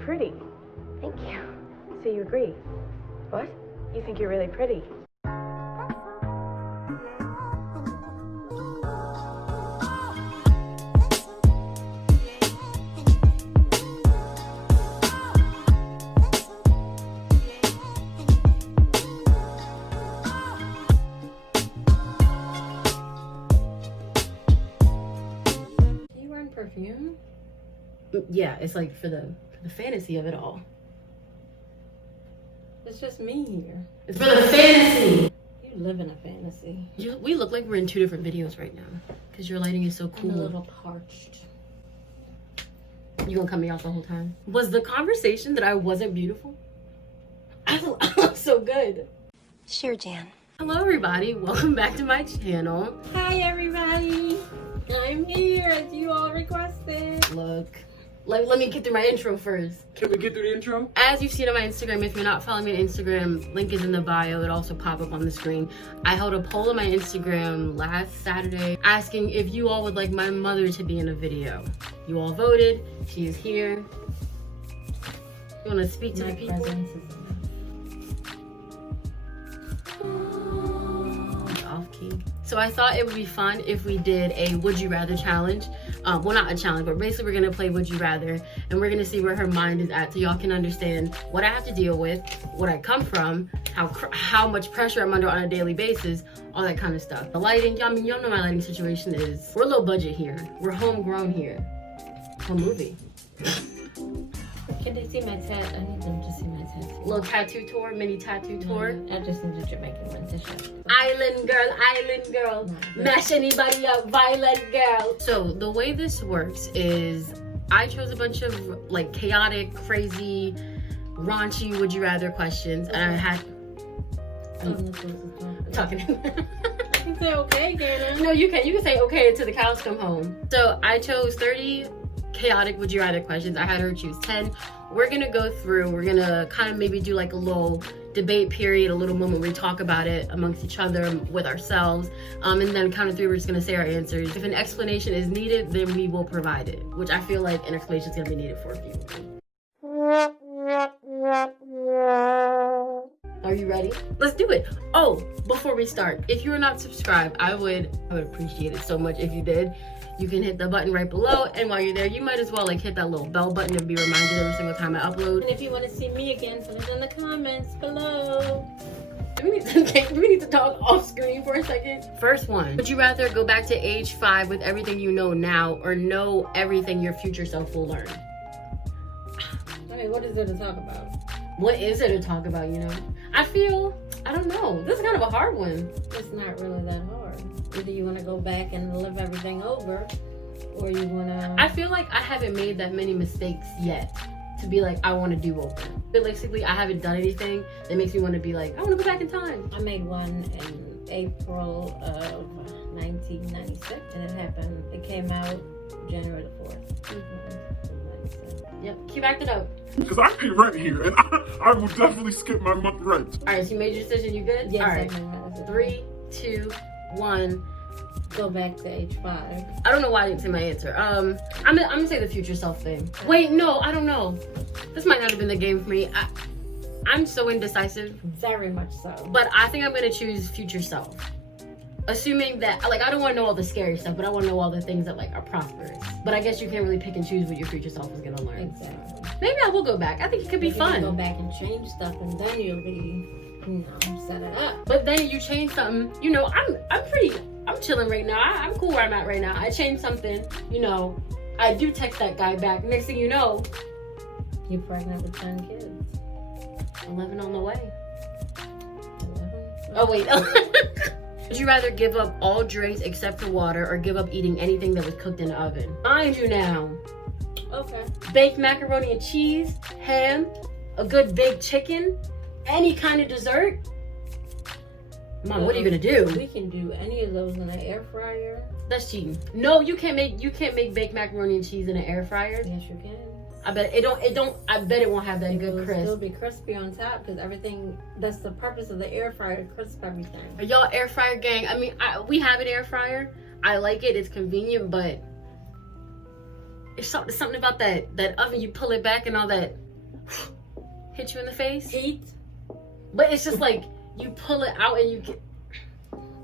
pretty. Thank you. So you agree? What? You think you're really pretty? Perfume? Yeah, it's like for the fantasy of it all. It's just me here. It's for the fantasy. You live in a fantasy. We look like we're in 2 different videos right now because your lighting is so cool. I'm a little parched. You gonna cut me off the whole time? Was the conversation that I wasn't beautiful? I look so good. Sure, Jan. Hello everybody, welcome back to my channel. Hi everybody. I'm here as you all requested. Look, let me get through my intro first. Can we get through the intro? As you've seen on my Instagram, if you're not following me on Instagram, link is in the bio. It'll also pop up on the screen. I held a poll on my Instagram last Saturday asking if you all would like my mother to be in a video. You all voted. She is here. You want to speak to the people? Off key. So I thought it would be fun if we did a would you rather challenge. Well, not a challenge, but basically we're gonna play would you rather, and we're gonna see where her mind is at, so y'all can understand what I have to deal with, what I come from, how much pressure I'm under on a daily basis, all that kind of stuff. The lighting, y'all know my lighting situation is, we're low budget here. We're homegrown here. Home movie. Can they see my tat? I need them to see my tattoo. Little tattoo tour, mini tattoo tour. I just need a Jamaican one to show. Island girl, mash anybody up, violent girl. So the way this works is I chose a bunch of like chaotic, crazy, raunchy would you rather questions, and I had I'm talking. I can say okay, Dana. No, you can say okay until the cows come home. So I chose 30 chaotic would you rather questions. I had her choose 10. We're gonna go through, we're gonna kind of maybe do like a little debate period, a little moment where we talk about it amongst each other, with ourselves, and then count of 3 we're just gonna say our answers. If an explanation is needed, then we will provide it, which I feel like an explanation is gonna be needed for a few. Are you ready? Let's do it. Oh, before we start, if you are not subscribed, I would appreciate it so much if you did. You can hit the button right below, and while you're there, you might as well like hit that little bell button and be reminded every single time I upload. And if you want to see me again, put it in the comments below. Do we need to talk off screen for a second? First one, would you rather go back to age 5 with everything you know now, or know everything your future self will learn? I mean, what is there to talk about? What is there to talk about, you know? I don't know. This is kind of a hard one. It's not really that hard. Either you want to go back and live everything over, or you want to... I feel like I haven't made that many mistakes yet to be like, I want to do over. Realistically, I haven't done anything that makes me want to be like, I want to go back in time. I made one in April of 1996, and it came out January the 4th. Yep, you backed it up. Because I pay rent here, and I will definitely skip my month rent. All right, so you made your decision. You good? Yes, all right. I made my decision. 3, 2, 1. Go back to age 5. I don't know why I didn't say my answer. I'm gonna say the future self thing. Wait, no, I don't know. This might not have been the game for me. I'm so indecisive. Very much so. But I think I'm gonna choose future self. Assuming that, like, I don't want to know all the scary stuff, but I want to know all the things that, like, are prosperous. But I guess you can't really pick and choose what your future self is gonna learn. Exactly. Maybe I will go back. I think it could be fun. Go back and change stuff, and then you'll be, set it up. But then you change something. You know, I'm chilling right now. I'm cool where I'm at right now. I changed something. You know, I do text that guy back. Next thing you know, you're pregnant with 10 kids. 11 on the way. 11? Oh wait. Would you rather give up all drinks except for water, or give up eating anything that was cooked in the oven? Mind you now. Okay. Baked macaroni and cheese, ham, a good baked chicken, any kind of dessert. Mom, what are you gonna do? We can do any of those in an air fryer. That's cheating. No, you can't make baked macaroni and cheese in an air fryer. Yes, you can. I bet I bet it won't have that good crisp. It'll be crispy on top, because everything, that's the purpose of the air fryer, to crisp everything. Are y'all air fryer gang? I mean, we have an air fryer. I like it, it's convenient, but it's something about that oven, you pull it back and all that hit you in the face. Heat. But it's just like you pull it out and you get.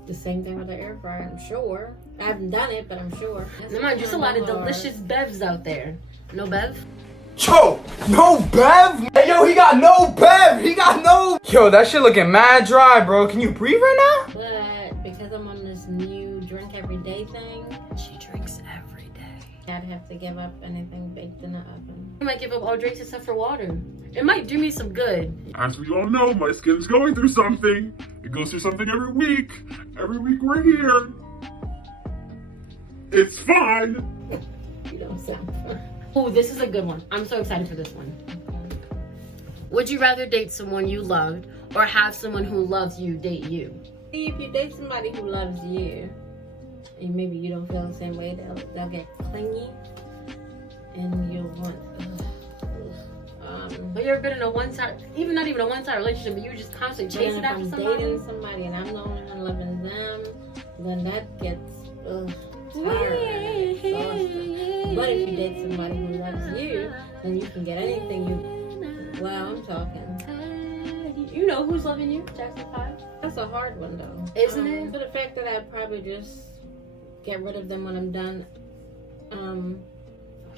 The same thing with the air fryer, I'm sure. I haven't done it, but I'm sure. Never mind, just a lot of delicious bevs out there. No bev? Yo, no bev? Hey, yo, he got no bev. He got no. Yo, that shit looking mad dry, bro. Can you breathe right now? But because I'm on this new drink every day thing, She drinks every day. I'd have to give up anything baked in the oven. I might give up all drinks except for water. It might do me some good. As we all know, my skin's going through something. It goes through something every week. Every week we're here. It's fine. You don't sound fun. Oh, this is a good one. I'm so excited for this one. Would you rather date someone you loved or have someone who loves you date you? See, if you date somebody who loves you, and maybe you don't feel the same way, they'll get clingy, and you'll want. Have you ever been in a one-side, not even a one-side relationship, but you were just constantly chasing after somebody? If I'm dating somebody and I'm the only one loving them, then that gets tiring. Exhausting. But if you date somebody who loves you, then you can get anything you. Wow, I'm talking. You know who's loving you, Jackson 5? That's a hard one though, Isn't it? For the fact that I'd probably just get rid of them when I'm done.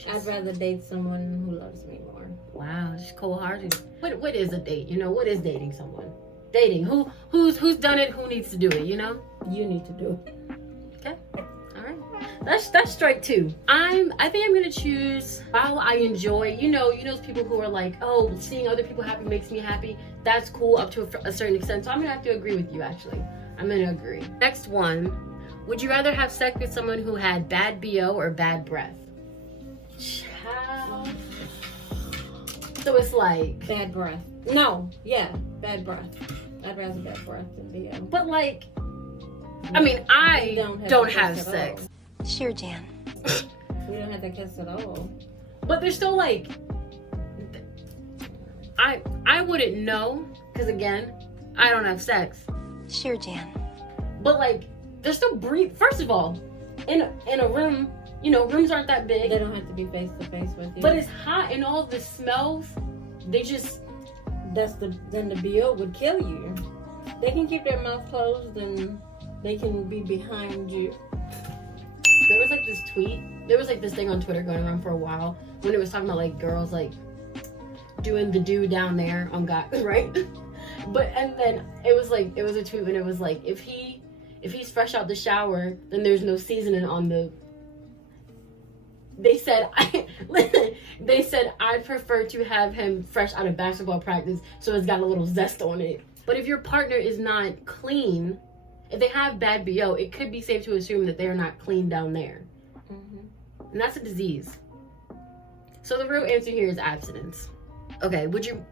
I'd rather date someone who loves me more. Wow, just cold-hearted. What is a date? You know, what is dating someone? Dating. Who's done it? Who needs to do it? You know. You need to do it. Okay. All right. That's strike two. I think I'm gonna choose. While I enjoy, you know those people who are like, oh, seeing other people happy makes me happy. That's cool up to a certain extent. So I'm gonna have to agree with you. Actually, I'm gonna agree. Next one. Would you rather have sex with someone who had bad BO or bad breath? Child. So it's like Bad breath. No, yeah, bad breath. I'd rather bad breath than BO. But like, I mean, I don't have sex at sex. Sure, Jan. We don't have to kiss at all. But there's still like, I wouldn't know, because again, I don't have sex. Sure, Jan. But like, there's still breathe. First of all, in a room, you know, rooms aren't that big. They don't have to be face to face with you. But it's hot and all the smells, they just. Then the BO would kill you. They can keep their mouth closed and they can be behind you. There was like this tweet. There was like this thing on Twitter going around for a while when it was talking about like girls like doing the do down there on God, right? But and then it was a tweet when it was like if he's fresh out the shower, then there's no seasoning on the. They said I'd prefer to have him fresh out of basketball practice, so it's got a little zest on it. But if your partner is not clean, if they have bad BO, it could be safe to assume that they're not clean down there, and that's a disease. So the real answer here is abstinence. Okay, would you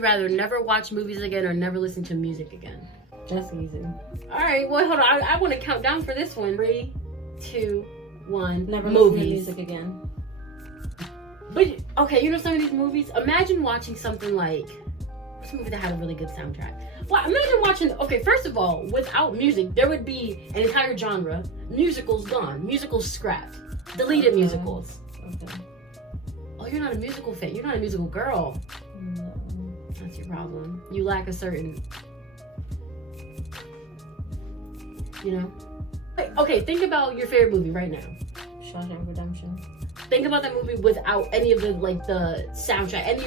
rather never watch movies again or never listen to music again? That's easy. All right, well hold on, I want to count down for this one. 3, 2, 1. Never movies. listen to music again. But okay, you know some of these movies. Imagine watching something like what's a movie that had a really good soundtrack? Well, imagine watching. Okay, first of all, without music, there would be an entire genre. Musicals gone. Musicals scrapped. Deleted musicals. Okay. Oh, you're not a musical fan. You're not a musical girl. No. That's your problem. You lack a certain. You know. Okay, think about your favorite movie right now. Shawshank Redemption. Think about that movie without any of the like the soundtrack.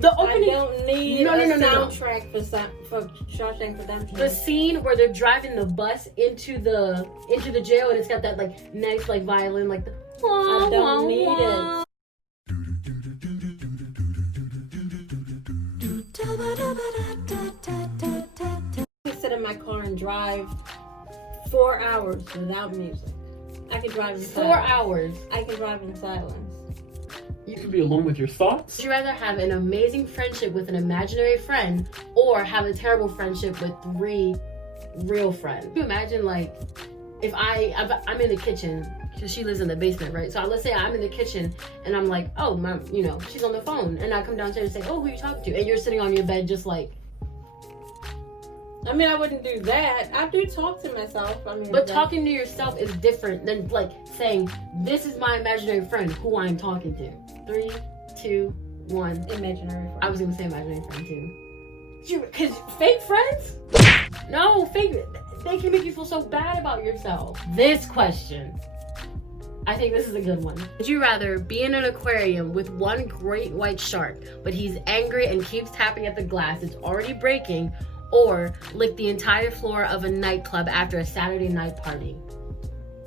The opening. I don't need a soundtrack for Shawshank Redemption. The scene where they're driving the bus into the jail and it's got that like nice like violin like the. I don't need it. I can sit in my car and drive 4 hours without music. I can drive in silence. 4 hours. I can drive in silence. You can be alone with your thoughts. Would you rather have an amazing friendship with an imaginary friend or have a terrible friendship with 3 real friends? Can you imagine like if I'm in the kitchen because she lives in the basement, right? So let's say I'm in the kitchen and I'm like, oh, mom, you know, she's on the phone, and I come downstairs and say, oh, who are you talking to? And you're sitting on your bed just like. I mean, I wouldn't do that. I do talk to myself. But talking to yourself is different than like saying, this is my imaginary friend who I'm talking to. 3, 2, one. Imaginary friend. I was gonna say imaginary friend too. Cause fake friends? No, fake. They can make you feel so bad about yourself. This question, I think this is a good one. Would you rather be in an aquarium with one great white shark, but he's angry and keeps tapping at the glass, it's already breaking, or lick the entire floor of a nightclub after a Saturday night party?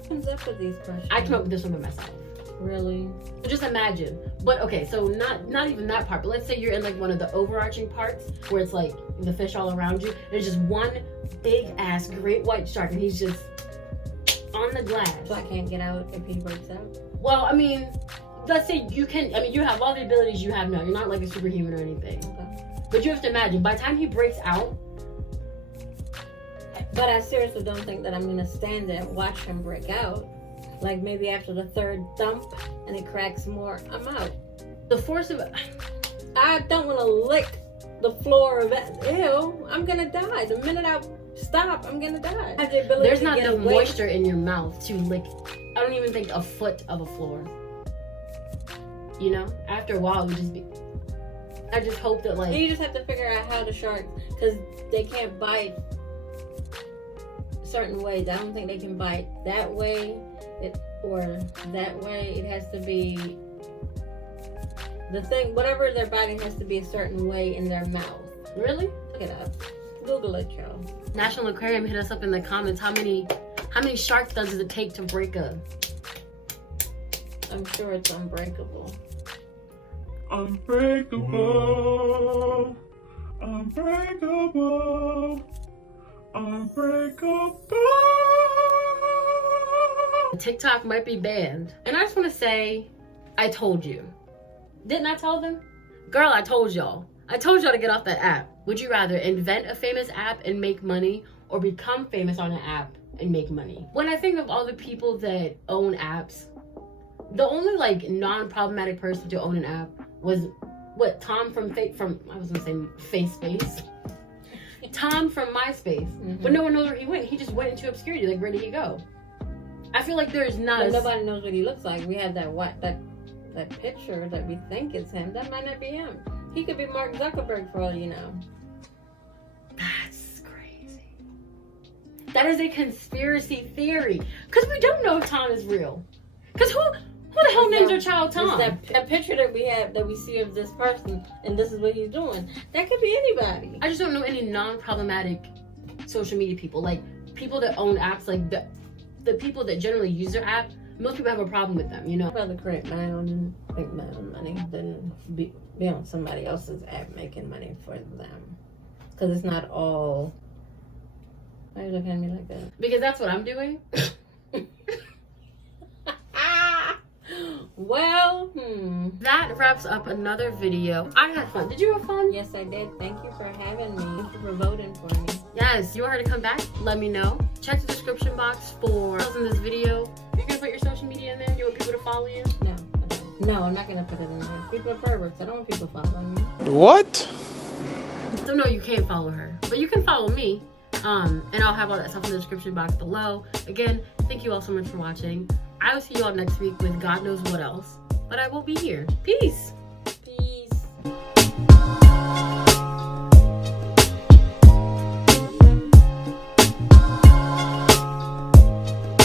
Who comes up with these questions? I came up with this one by myself. Really? So just imagine. But okay, so not even that part, but let's say you're in like one of the overarching parts where it's like the fish all around you. There's just one big ass great white shark and he's just on the glass. So I can't get out if he breaks out? Well, I mean, let's say you can, I mean, you have all the abilities you have now. You're not like a superhuman or anything. Okay. But you have to imagine, by the time he breaks out. But I seriously don't think that I'm gonna stand there and watch him break out. Like maybe after the third thump and it cracks more, I'm out. The force of I don't want to lick the floor of it. Ew, I'm gonna die. The minute I stop, I'm gonna die. I have the ability there's to not get enough away. moisture in your mouth to lick, I don't even think a foot of a floor. You know, after a while it would just be, I just hope that like. You just have to figure out how the sharks, because they can't bite certain ways. I don't think they can bite that way or that way. It has to be the thing, whatever they're biting has to be a certain way in their mouth. Really? Look it up. Google it, y'all. National Aquarium, hit us up in the comments. How many shark studs does it take to break a? I'm sure it's unbreakable. Unbreakable. Unbreakable. Unbreakable. TikTok might be banned. And I just want to say, I told you. Didn't I tell them? Girl, I told y'all. I told y'all to get off that app. Would you rather invent a famous app and make money or become famous on an app and make money? When I think of all the people that own apps, the only like non-problematic person to own an app was what, Tom from I was gonna say Face. Tom from MySpace. Mm-hmm. But no one knows where he went. He just went into obscurity. Like, where did he go? I feel like there's not. But nobody knows what he looks like. We have that picture that we think is him. That might not be him. He could be Mark Zuckerberg for all you know. That's crazy. That is a conspiracy theory. Because we don't know if Tom is real. Because who the hell names their child Tom? That picture that we have, that we see of this person, and this is what he's doing. That could be anybody. I just don't know any non-problematic social media people. Like, people that own apps, like the people that generally use their app, most people have a problem with them, you know? I'd rather create my own and make my own money than be on somebody else's app making money for them. Because it's not all... Why are you looking at me like that? Because that's what I'm doing. Well, That wraps up another video. I had fun. Did you have fun? Yes, I did. Thank you for having me. Thank you for voting for me. Yes, you want her to come back? Let me know. Check the description box for in this video. You're gonna put your social media in there? You want people to follow you? No, I'm not gonna put it in there. People are perverts. I don't want people following me. What? So no, you can't follow her, but you can follow me. And I'll have all that stuff in the description box below. Again, thank you all so much for watching. I will see you all next week with God knows what else, but I will be here. Peace.